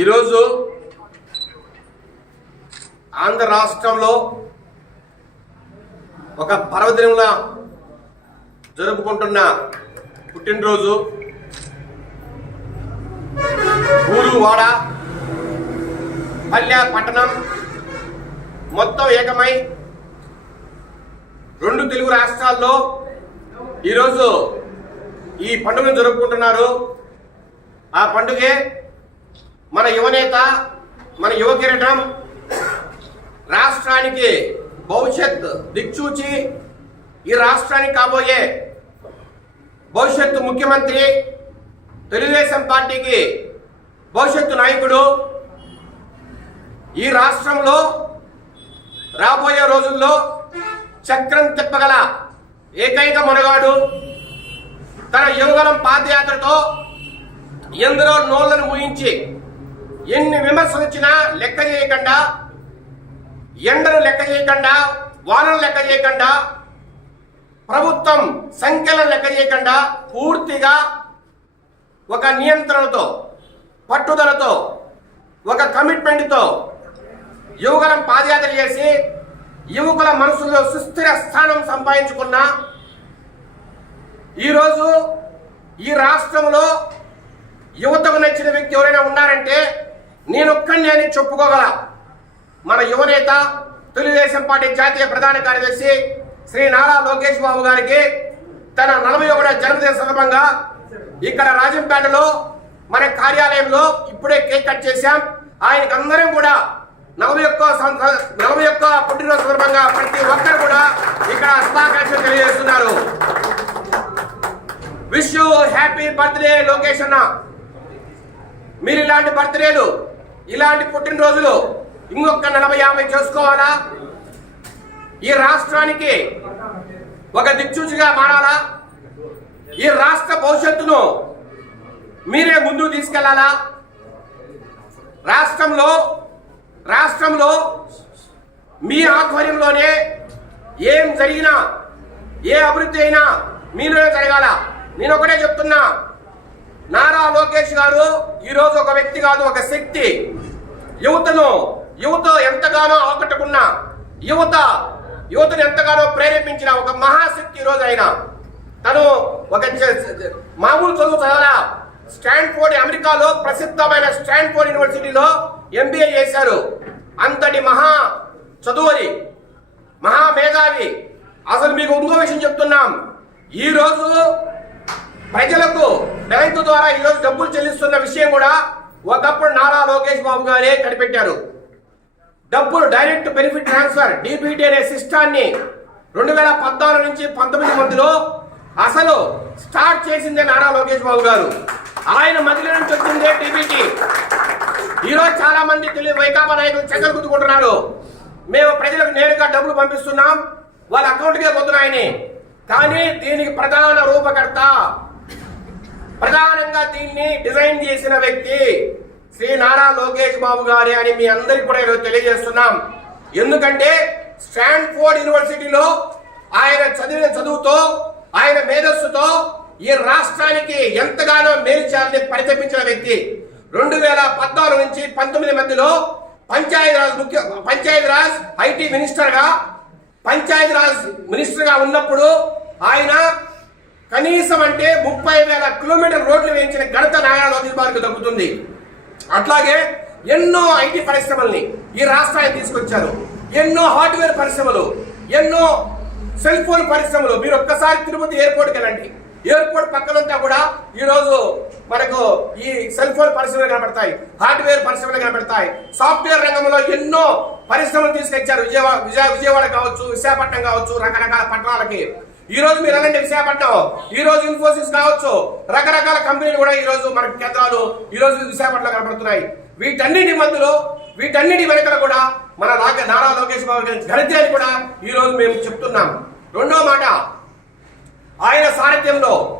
ఈరోజు ఆంధ్ర రాష్ట్రంలో ఒక పర్వదినంలా జరుపుకుంటున్న పుట్టినరోజు ఊరు వాడ పల్లె పట్టణం మొత్తం ఏకమై రెండు తెలుగు రాష్ట్రాల్లో ఈరోజు ఈ పండుగను జరుపుకుంటున్నారు. ఆ పండుగే మన యువనేత, మన యువ కిరీటం, రాష్ట్రానికి భవిష్యత్ దిక్చూచి ఈ రాష్ట్రానికి కాబోయే భవిష్యత్తు ముఖ్యమంత్రి, తెలుగుదేశం పార్టీకి భవిష్యత్తు నాయకుడు, ఈ రాష్ట్రంలో రాబోయే రోజుల్లో చక్రం తిప్పగల ఏకైక మనగాడు, తన యువగలం పాదయాత్రతో ఎందరో నోళ్లను మూయించి ఎన్ని విమర్శలు వచ్చినా లెక్క చేయకుండా, ఎండను లెక్క చేయకుండా, వానను లెక్క చేయకుండా, ప్రభుత్వం సంఖ్యలను లెక్క చేయకుండా పూర్తిగా ఒక నియంత్రణతో, పట్టుదలతో, ఒక కమిట్మెంట్తో యువగలం పాదయాత్ర చేసి యువకుల మనసులో సుస్థిర స్థానం సంపాదించుకున్న ఈరోజు ఈ రాష్ట్రంలో యువతకు నచ్చిన వ్యక్తి ఎవరైనా ఉన్నారంటే నేనొక్కడిని అని చెప్పుకోగల మన యువనేత, తెలుగుదేశం పార్టీ జాతీయ ప్రధాన కార్యదర్శి శ్రీ నారా లోకేష్ బాబు గారికి తన 41వ జన్మదిన సందర్భంగా ఇక్కడ రాజంపేటలో మన కార్యాలయంలో ఇప్పుడే కేక్ కట్ చేశాం. ఆయనకు అందరం కూడా 41వ పుట్టినరోజు సందర్భంగా ప్రతి ఒక్కరు కూడా ఇక్కడ శుభాకాంక్షలు తెలియజేస్తున్నారు. Wish you happy birthday Lokesh అన్న. మీరు ఇలాంటి బర్త్డేలు, ఇలాంటి పుట్టినరోజులు ఇంకొక 40-50 చేసుకోవాలా? ఈ రాష్ట్రానికి ఒక దిక్సూచిగా మారాలా? ఈ రాష్ట్ర భవిష్యత్తును మీరే ముందుకు తీసుకెళ్లాలా? రాష్ట్రంలో మీ ఆధ్వర్యంలోనే ఏం జరిగినా, ఏ అభివృద్ధి అయినా మీలోనే జరగాల. నేను ఒకటే చెప్తున్నా, నారా లోకేష్ గారు ఈరోజు ఒక వ్యక్తి కాదు, ఒక శక్తి. యువత ఎంతగానో ఆకట్టుకున్న, యువతను ఎంతగానో ప్రేరేపించిన ఒక మహాశక్తి ఈరోజు ఆయన. తను ఒక మామూలు చదువు చదవాలా, స్టాన్ఫోర్డ్, అమెరికాలో ప్రసిద్ధమైన స్టాన్ఫోర్డ్ యూనివర్సిటీలో MBA చేశారు. అంతటి మహా చదువుని, మహా మేధావి. అసలు మీకు ఇంకో విషయం చెప్తున్నాం, ఈరోజు ప్రజలకు బ్యాంకు ద్వారా ఈరోజు డబ్బులు చెల్లిస్తున్న విషయం కూడా ఒకప్పుడు నారా లోకేష్ బాబు గారే కనిపెట్టారు. డబ్బులు డైరెక్ట్ బెనిఫిట్ ట్రాన్స్ఫర్, DBT అనే సిస్టాన్ని 2014 నుంచి 19 మధ్యలో అసలు స్టార్ట్ చేసిందే నారా లోకేష్ బాబు గారు. ఆయన మధ్యలో నుంచి వచ్చిందే DBT. ఈరోజు చాలా మంది వైకాపా నాయకులు చెక్కలు గుద్దుకుంటున్నారు. మేము ప్రజలకు నేరుగా డబ్బులు పంపిస్తున్నాం, వాళ్ళ అకౌంట్కే పోతున్నాయని. కానీ దీనికి ప్రధాన రూపకర్త, ప్రధానంగా దీన్ని డిజైన్ చేసిన వ్యక్తి శ్రీ నారా లోకేష్ బాబు గారే అని మీ అందరికీ కూడా ఈరోజు తెలియజేస్తున్నాం. ఎందుకంటే స్టాన్ఫోర్డ్ యూనివర్సిటీలో ఆయన చదివిన చదువుతో, ఆయన మేధస్సుతో ఈ రాష్ట్రానికి ఎంతగానో మేలు చేయాలని పరితపించిన వ్యక్తి. 2014 నుంచి 19 మధ్యలో పంచాయతీరాజ్ IT మినిస్టర్గా, పంచాయతీరాజ్ మినిస్టర్గా ఉన్నప్పుడు ఆయన కనీసం అంటే 30,000 కిలోమీటర్ రోడ్లు వేయించిన ఘనత నారా లోకేష్ బాబుకు దక్కుతుంది. అట్లాగే ఎన్నో IT పరిశ్రమల్ని ఈ రాష్ట్రానికి తీసుకొచ్చారు. ఎన్నో హార్డ్వేర్ పరిశ్రమలు, ఎన్నో సెల్ ఫోన్ పరిశ్రమలు. మీరు ఒక్కసారి తిరుపతి ఎయిర్పోర్ట్కి వెళ్ళండి, ఎయిర్పోర్ట్ పక్కనంతా కూడా ఈరోజు మనకు ఈ సెల్ ఫోన్ పరిశ్రమలు కనబడతాయి, హార్డ్వేర్ పరిశ్రమలు కనబడతాయి. సాఫ్ట్వేర్ రంగంలో ఎన్నో పరిశ్రమలు తీసుకొచ్చారు. విజయవాడ కావచ్చు, విశాఖపట్నం కావచ్చు, రకరకాల పట్టణాలకి. ఈ రోజు మీరు వెళ్ళండి విశాఖపట్నం, ఈ రోజు ఇన్ఫోసిస్ కావచ్చు, రకరకాల కంపెనీలు కూడా ఈ రోజు మనకి కేంద్రాలు ఈ రోజు విశాఖపట్నంలో కనబడుతున్నాయి. వీటన్నిటి వెనకల కూడా మన నారా లోకేష్ బాబు గారి ఘనత అని కూడా ఈ రోజు మేము చెప్తున్నాం. రెండో మాట, ఆయన సారథ్యంలో